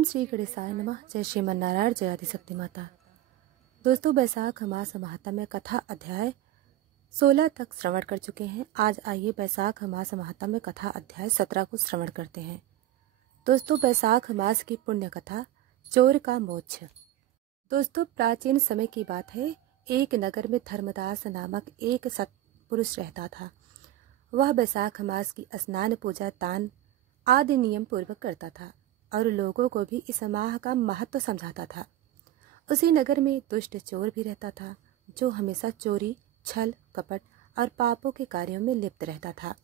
ओम श्री गणेशाय नमः। जय श्रीमन्नारायण, जय आदिशक्ति माता। दोस्तों, बैसाख मास महात्म्य कथा अध्याय 16 तक श्रवण कर चुके हैं। आज आइए बैसाख मास महात्म्य कथा अध्याय 17 को श्रवण करते हैं। दोस्तों, बैसाख मास की पुण्य कथा चोर का मोक्ष। दोस्तों, प्राचीन समय की बात है। एक नगर में धर्मदास नामक एक सत्पुरुष रहता था। वह बैसाख मास की स्नान, पूजा, दान आदि नियम पूर्वक करता था और लोगों को भी इस माह का महत्व समझाता था। उसी नगर में दुष्ट चोर भी रहता था, जो हमेशा चोरी, छल, कपट और पापों के कार्यों में लिप्त रहता था।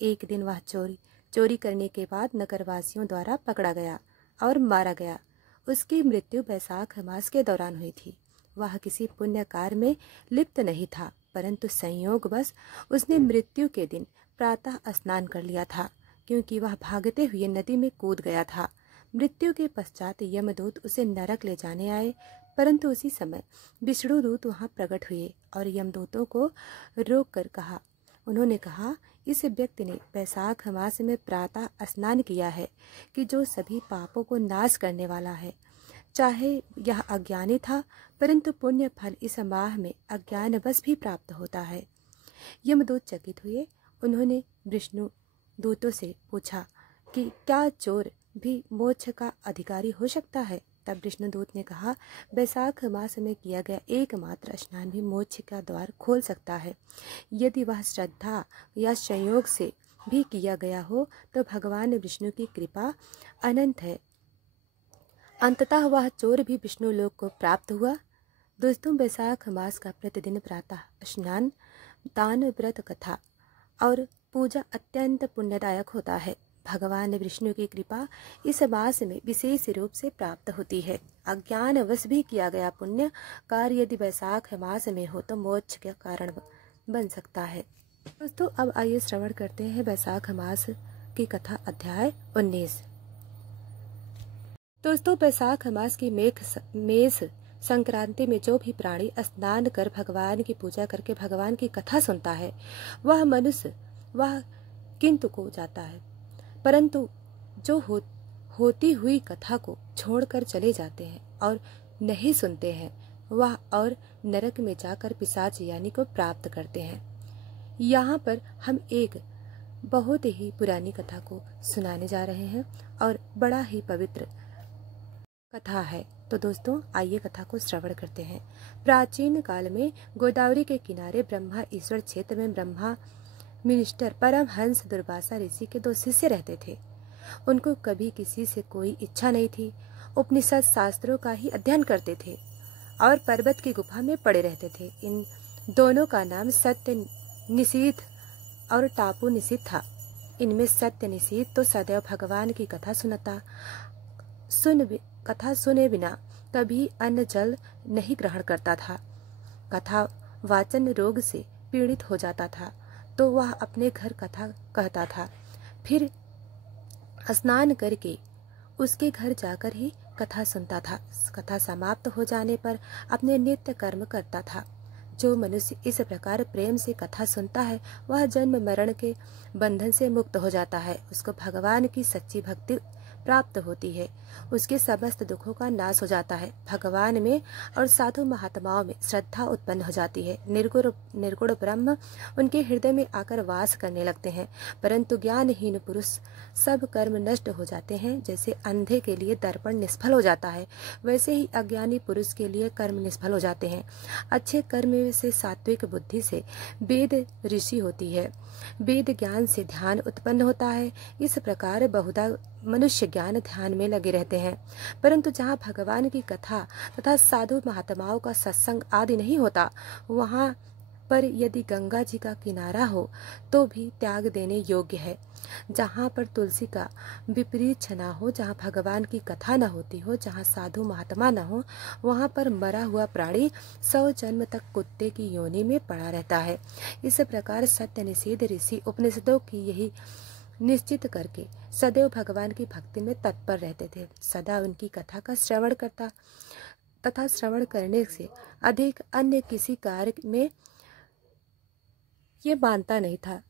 एक दिन वह चोरी करने के बाद नगरवासियों द्वारा पकड़ा गया और मारा गया। उसकी मृत्यु बैसाख मास के दौरान हुई थी। वह किसी पुण्य कार्य में लिप्त नहीं था, परंतु संयोगवश उसने मृत्यु के दिन प्रातः स्नान कर लिया था, क्योंकि वह भागते हुए नदी में कूद गया था। मृत्यु के पश्चात यमदूत उसे नरक ले जाने आए, परंतु उसी समय विष्णुदूत वहां प्रकट हुए और यमदूतों को रोक कर कहा। उन्होंने कहा, इस व्यक्ति ने बैसाख मास में प्रातः स्नान किया है कि जो सभी पापों को नाश करने वाला है। चाहे यह अज्ञानी था, परंतु पुण्य फल इस माह में अज्ञानवश भी प्राप्त होता है। यमदूत चकित हुए। उन्होंने विष्णु दूतों से पूछा कि क्या चोर भी मोक्ष का अधिकारी हो सकता है? तब विष्णुदूत ने कहा, बैसाख मास में किया गया एकमात्र स्नान भी मोक्ष का द्वार खोल सकता है। यदि वह श्रद्धा या संयोग से भी किया गया हो तो भगवान विष्णु की कृपा अनंत है। अंततः वह चोर भी विष्णु लोक को प्राप्त हुआ। दोस्तों, बैसाख मास का प्रतिदिन प्रातः स्नान, दान, व्रत, कथा और पूजा अत्यंत पुण्यदायक होता है। भगवान विष्णु की कृपा इस मास में विशेष रूप से प्राप्त होती है। अज्ञानवश भी किया गया पुण्य कार्य यदि बैसाख मास में हो तो मोक्ष का कारण बन सकता है। दोस्तों, अब आइए श्रवण करते हैं बैसाख मास की कथा अध्याय 19। दोस्तों, बैसाख मास की मेष संक्रांति में जो भी प्राणी स्नान कर भगवान की पूजा करके भगवान की कथा सुनता है, वह मनुष्य वह किंतु को जाता है, परंतु जो होती हुई कथा को छोड़कर चले जाते हैं और नहीं सुनते हैं, वह और नरक में जाकर पिशाच यानी को प्राप्त करते हैं। यहाँ पर हम एक बहुत ही पुरानी कथा को सुनाने जा रहे हैं और बड़ा ही पवित्र कथा है। तो दोस्तों, आइए कथा को श्रवण करते हैं। प्राचीन काल में गोदावरी के किनारे ब्रह्मा ईश्वर क्षेत्र में ब्रह्मा मिनिस्टर परमहंस दुर्वासा ऋषि के 2 शिष्य रहते थे। उनको कभी किसी से कोई इच्छा नहीं थी। उपनिषद शास्त्रों का ही अध्ययन करते थे और पर्वत की गुफा में पड़े रहते थे। इन दोनों का नाम सत्य निषीथ और टापू निषीथ था। इनमें सत्य निषीथ तो सदैव भगवान की कथा सुने बिना कभी अन्न जल नहीं ग्रहण करता था। कथा वाचन रोग से पीड़ित हो जाता था तो वह अपने घर कथा कहता था, फिर स्नान करके उसके घर जाकर ही कथा सुनता था। कथा समाप्त हो जाने पर अपने नित्य कर्म करता था। जो मनुष्य इस प्रकार प्रेम से कथा सुनता है, वह जन्म मरण के बंधन से मुक्त हो जाता है। उसको भगवान की सच्ची भक्ति प्राप्त होती है। उसके समस्त दुखों का नाश हो जाता है। भगवान में और साधु महात्माओं में श्रद्धा उत्पन्न हो जाती है। निर्गुण ब्रह्म उनके हृदय में आकर वास करने लगते हैं। परंतु ज्ञानहीन पुरुष सब कर्म नष्ट हो जाते हैं। जैसे अंधे के लिए दर्पण निष्फल हो जाता है, वैसे ही अज्ञानी पुरुष के लिए कर्म निष्फल हो जाते हैं। अच्छे कर्म से सात्विक बुद्धि से वेद ऋषि होती है। वेद ज्ञान से ध्यान उत्पन्न होता है। इस प्रकार बहुधा मनुष्य ज्ञान ध्यान में लगे रहते हैं, परंतु जहाँ भगवान की कथा तथा साधु महात्माओं का सत्संग आदि नहीं होता, वहाँ पर यदि गंगा जी का किनारा हो तो भी त्याग देने योग्य है। जहाँ पर तुलसी का विपरीत छना हो, जहाँ भगवान की कथा न होती हो, जहाँ साधु महात्मा न हो, वहाँ पर मरा हुआ प्राणी 100 जन्म तक कुत्ते की योनि में पड़ा रहता है। इस प्रकार सत्यनिषेध ऋषि उपनिषदों की यही निश्चित करके सदैव भगवान की भक्ति में तत्पर रहते थे। सदा उनकी कथा का श्रवण करता तथा श्रवण करने से अधिक अन्य किसी कार्य में ये मानता नहीं था।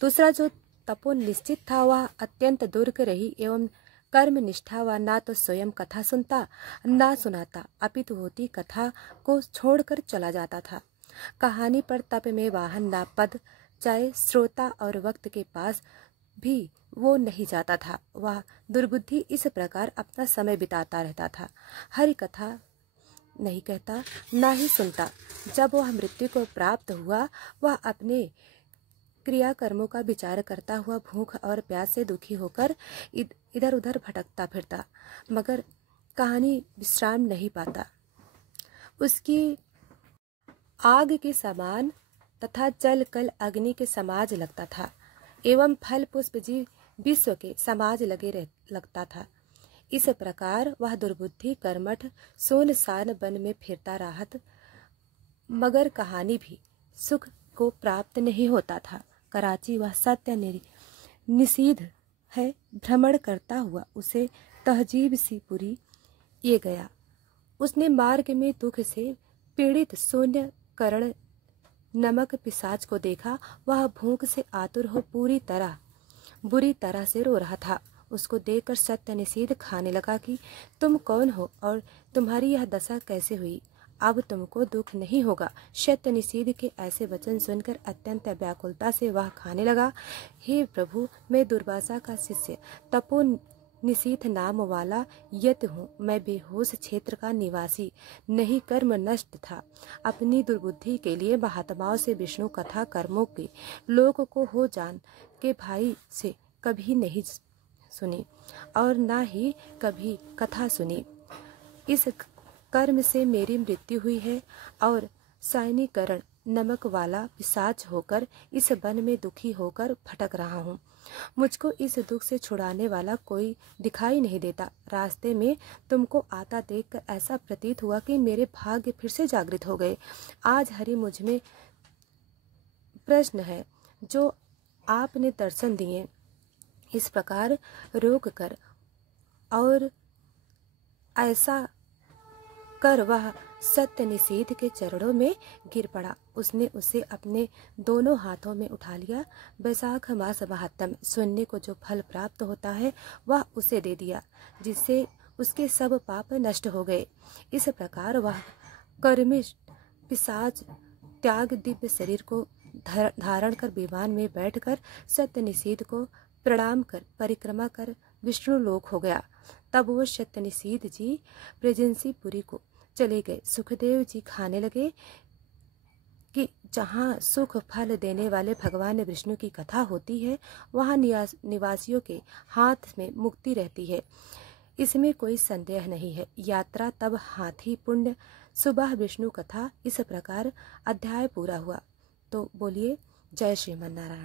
दूसरा जो तपो निश्चित था, वह अत्यंत दुर्ग रही एवं कर्म निष्ठा व ना तो स्वयं कथा सुनता ना सुनाता, अपितु होती कथा को छोड़कर चला जाता था। कहानी पर तप में वाहन ना पद, चाहे श्रोता और वक्त के पास भी वो नहीं जाता था। वह दुर्बुद्धि इस प्रकार अपना समय बिताता रहता था। हरि कथा नहीं कहता, ना ही सुनता। जब वह मृत्यु को प्राप्त हुआ, वह अपने क्रियाकर्मों का विचार करता हुआ भूख और प्यास से दुखी होकर इधर उधर भटकता फिरता, मगर कहानी विश्राम नहीं पाता। उसकी आग के समान तथा जल कल अग्नि के समाज लगता था, एवं फल पुष्प जीव विश्व के समाज लगता था। इस प्रकार वह दुर्बुद्धि कर्मठ सोनसान वन में फिरता रहत, मगर कहानी भी सुख को प्राप्त नहीं होता था। कराची वह सत्य निषिद्ध है भ्रमण करता हुआ उसे तहजीब सी पूरी ये गया। उसने मार्ग में दुख से पीड़ित शून्य करण नमक पिशाच को देखा। वह भूख से आतुर हो बुरी तरह से रो रहा था। उसको देखकर सत्य निषेध खाने लगा कि तुम कौन हो और तुम्हारी यह दशा कैसे हुई? अब तुमको दुख नहीं होगा। सत्य निषेध के ऐसे वचन सुनकर अत्यंत व्याकुलता से वह खाने लगा। हे प्रभु, मैं दुर्वासा का शिष्य तपो निषेध नाम वाला यत हूँ। मैं बेहोश क्षेत्र का निवासी, नहीं कर्म नष्ट था। अपनी दुर्बुद्धि के लिए महात्माओं से विष्णु कथा कर्मों के लोक को हो जान के भाई से कभी नहीं सुनी और ना ही कभी कथा सुनी। इस कर्म से मेरी मृत्यु हुई है और सायनीकरण नमक वाला पिशाच होकर इस वन में दुखी होकर भटक रहा हूँ। मुझको इस दुख से छुड़ाने वाला कोई दिखाई नहीं देता। रास्ते में तुमको आता देखकर ऐसा प्रतीत हुआ कि मेरे भाग्य फिर से जागृत हो गए। आज हरि मुझ में प्रश्न है जो आपने दर्शन दिए। इस प्रकार रोक कर और ऐसा कर वह सत्य निषेध के चरणों में गिर पड़ा। उसने उसे अपने दोनों हाथों में उठा लिया। बैसाख मास महात्म सुनने को जो फल प्राप्त होता है वह उसे दे दिया, जिससे उसके सब पाप नष्ट हो गए। इस प्रकार वह कर्मिष्ठ पिशाच त्याग दिव्य शरीर को धारण कर विमान में बैठकर सत्य निषेध को प्रणाम कर परिक्रमा कर विष्णु लोक हो गया। तब वो सत्य निषेध जी ब्रजंसीपुरी को चले गए। सुखदेव जी खाने लगे कि जहाँ सुख फल देने वाले भगवान विष्णु की कथा होती है वहाँ निवासियों के हाथ में मुक्ति रहती है, इसमें कोई संदेह नहीं है। यात्रा तब हाथी पुण्य सुबह विष्णु कथा। इस प्रकार अध्याय पूरा हुआ। तो बोलिए जय श्रीमन नारायण।